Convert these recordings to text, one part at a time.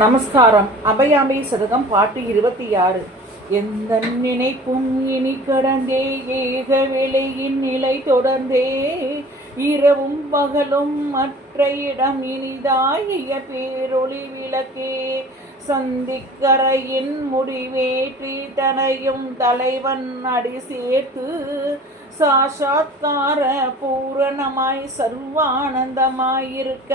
நமஸ்காரம். அபயாமை சதகம் பாட்டு 26. எந்த நினைப்பும் இனி கடந்தே ஏக விலையின் நிலை தொடர்ந்தே இரவும் பகலும் மற்ற இடம் இனிதாகிய பேரொளி விளக்கே சந்திக்கரையின் முடிவேற்றி தனையும் தலைவன் அடி சேர்த்து சாஷாத்கார பூரணமாய் சர்வானந்தமாயிருக்க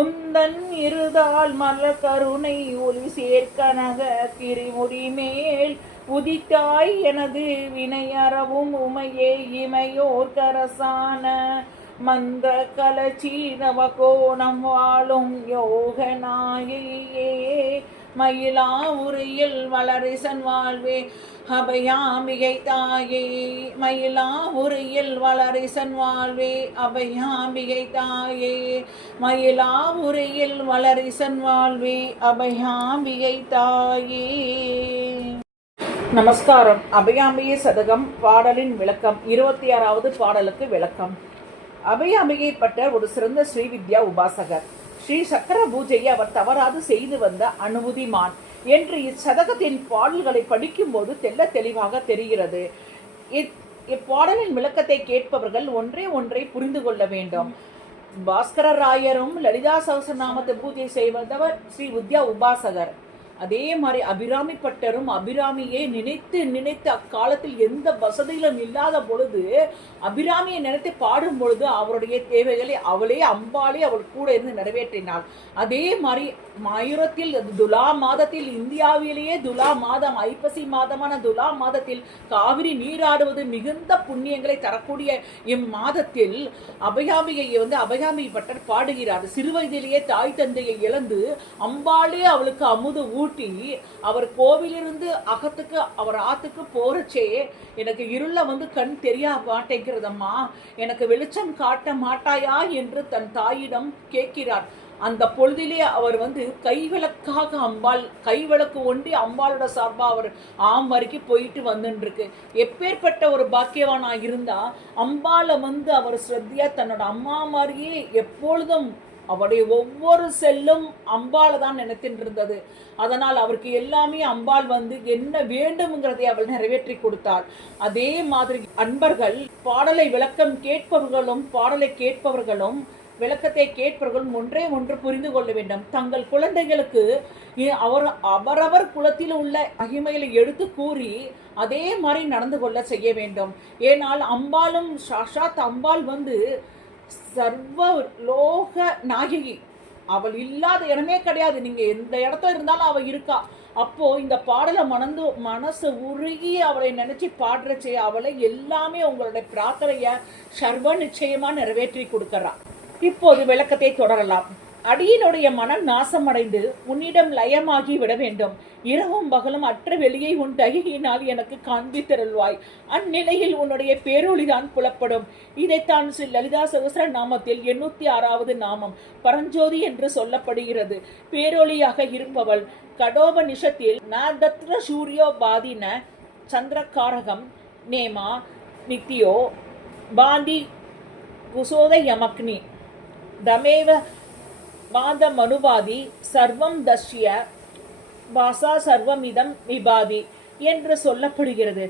உந்தன் இருதால் மலர் கருணை ஒளி சேர்க்கனக கிரிமுடி மேல் உதித்தாய் எனது வினையறவும் உமையே இமையோர் கரசான மந்த கலச்சி நவகோணம் வாழும் யோக நாயையே மயிலா உரையில் வளரிசன் வாழ்வே அபயாம்பிகை தாயே மயிலா உரையில் வளரிசன் வாழ்வே அபயாம்பிகை தாயே மயிலா உரையில் வளரிசன் வாழ்வே அபயாம்பிகை தாயே. நமஸ்காரம். அபயாம்பிகை சதகம் பாடலின் விளக்கம். 26வது பாடலுக்கு விளக்கம். அபயாம்பிகை பட்ட ஒரு சிறந்த ஸ்ரீவித்யா உபாசகர். ஸ்ரீ சக்கர பூஜையை அவர் தவறாது செய்து வந்த அனுமதிமான் என்று இச்சதகத்தின் பாடல்களை படிக்கும் போது தெல்ல தெளிவாக தெரிகிறது. இப்பாடலின் விளக்கத்தை கேட்பவர்கள் ஒன்றை புரிந்து கொள்ள வேண்டும். பாஸ்கர ராயரும் லலிதா சகஸ்ரநாமத்தை பூஜை செய்வதவர் ஸ்ரீ வித்யா உபாசகர். அதே மாதிரி அபிராமி பட்டரும் அபிராமியை நினைத்து அக்காலத்தில் எந்த வசதிகளும் இல்லாத பொழுது அபிராமியை நினைத்து பாடும் பொழுது அவருடைய தேவைகளை அவளே அம்பாளே அவள் கூட இருந்து நிறைவேற்றினாள். அதே மாதிரி மயூரத்தில் துலா மாதத்தில் இந்தியாவிலேயே துலா மாதம் ஐப்பசி மாதமான துலா மாதத்தில் காவிரி நீராடுவது மிகுந்த புண்ணியங்களை தரக்கூடிய இம்மாதத்தில் அபயாமியை அபயாமி பட்டர் பாடுகிறார். சிறுவயதிலேயே தாய் தந்தையை இழந்து அம்பாளே அவளுக்கு அமுது ஊட்டி அவர் கோவிலிருந்து அகத்துக்கு அவர் ஆத்துக்கு போறச்சே எனக்கு இருள கண் தெரிய மாட்டேங்கிறதம்மா, எனக்கு வெளிச்சம் காட்ட மாட்டாயா என்று தன் தாயிடம் கேட்கிறார். அந்த பொழுதிலே அவர் கைவிளக்காக அம்பாள் கைவிளக்கு ஒண்டி அம்பாளோட சார்பா அவர் ஆம் வரைக்கும் போயிட்டு வந்துருக்கு. எப்பேற்பட்ட ஒரு பாக்கியவானா இருந்தா அம்பாளை அவர் ஸ்ரத்தையா தன்னோட அம்மா மாதிரியே எப்பொழுதும் அவருடைய ஒவ்வொரு செல்லும் அம்பாளை தான் நினைத்துட்டு இருந்தது. அதனால் அவருக்கு எல்லாமே அம்பாள் என்ன வேண்டும்ங்கிறதை அவள் நிறைவேற்றி கொடுத்தாள். அதே மாதிரி அன்பர்கள் பாடலை விளக்கம் கேட்பவர்களும் பாடலை கேட்பவர்களும் விளக்கத்தை கேட்பவர்களும் ஒன்று புரிந்து கொள்ள வேண்டும். தங்கள் குழந்தைகளுக்கு அவரவர் குலத்தில் உள்ள மகிமைகளை எடுத்து கூறி அதே மாதிரி நடந்து கொள்ள செய்ய வேண்டும். ஏனால் அம்பாளும் சாஷாத் அம்பாள் சர்வ லோக நாயகி. அவள் இல்லாத இடமே கிடையாது. நீங்க எந்த இடத்துல இருந்தாலும் அவள் இருக்கா. அப்போ இந்த பாடலை மனசு உருகி அவளை நினைச்சு பாடுறச்சே அவளை எல்லாமே உங்களுடைய பிரார்த்தனைய சர்வ நிச்சயமா நிறைவேற்றி கொடுக்கறா. இப்போது விளக்கத்தை தொடரலாம். அடியினுடைய மனம் நாசமடைந்து உன்னிடம் லயமாகி விட வேண்டும். இரவும் பகலும் அற்ற வெளியை உன் தகையினால் எனக்கு காண்பித்தருள்வாய். அந்நிலையில் உன்னுடைய பேரொளிதான் புலப்படும். இதைத்தான் ஸ்ரீ லலிதா சகஸ்ர நாமத்தில் 806வது நாமம் பரஞ்சோதி என்று சொல்லப்படுகிறது. பேரொளியாக இருப்பவள். கடோபனிஷத்தில் நத்ர சூரியோ பாதின சந்திரகாரகம் நேமா நித்யோ பாந்தி குசோத யமக்னி தமேவ வாத மனுவாதி சர்வம் தஷ்ய வாசா சர்வமிதம் விபாதி என்று சொல்லப்படுகிறது.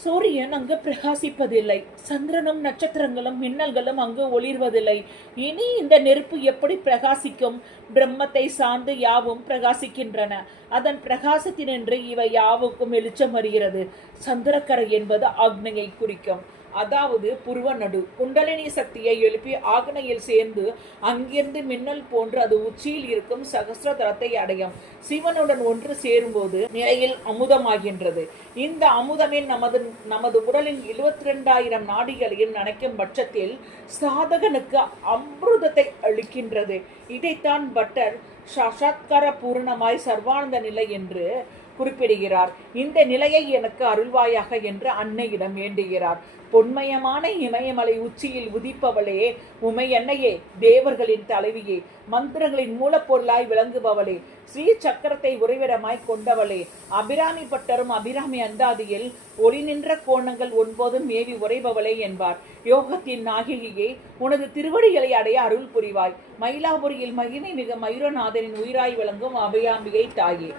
சூரியன் அங்கு பிரகாசிப்பதில்லை, சந்திரனும் நட்சத்திரங்களும் மின்னல்களும் அங்கு ஒளிர்வதில்லை. இனி இந்த நெருப்பு எப்படி பிரகாசிக்கும்? பிரம்மத்தை சார்ந்து யாவும் பிரகாசிக்கின்றன. அதன் பிரகாசத்தினின்று இவை யாவுக்கும் வெளிச்சம் வருகிறது. சந்திரக்கரை என்பது ஆக்னையை குறிக்கும். அதாவது புருவ நடு குண்டலினி சக்தியை எழுப்பி ஆக்னையில் சேர்ந்து அங்கிருந்து மின்னல் போன்று அது உச்சியில் இருக்கும் சகஸ்ரதரத்தை அடையும். சிவனுடன் ஒன்று சேரும்போது நிலையில் அமுதமாகின்றது. இந்த அமுதமே நமது உடலின் 72,000 நாடிகளையும் நனைக்கும் பட்சத்தில் சாதகனுக்கு அமிர்தத்தை அளிக்கின்றது. இதைத்தான் பட்டர் சாஷாத்கார பூர்ணமாய் சர்வானந்த நிலை என்று குறிப்பிடுகிறார். இந்த நிலையை எனக்கு அருள்வாயாக என்று அன்னையிடம் வேண்டுகிறார். பொன்மயமான இமயமலை உச்சியில் உதிப்பவளே, உமையன்னையே, தேவர்களின் தலைவியே, மந்திரங்களின் மூலப்பொருளாய் விளங்குபவளே, ஸ்ரீ சக்கரத்தை உறைவிடமாய் கொண்டவளே, அபிராமி பட்டரும் அபிராமி அந்தாதியில் ஒளி நின்ற கோணங்கள் 9 மேவி உறைபவளே என்பார். யோகத்தின் நாயகியே, உனது திருவடிகளை அடைய அருள் புரிவாய். மயிலாபுரியில் மகிமை மிக மயூரநாதனின் உயிராய் விளங்கும் அபயாம்பிகை தாயே.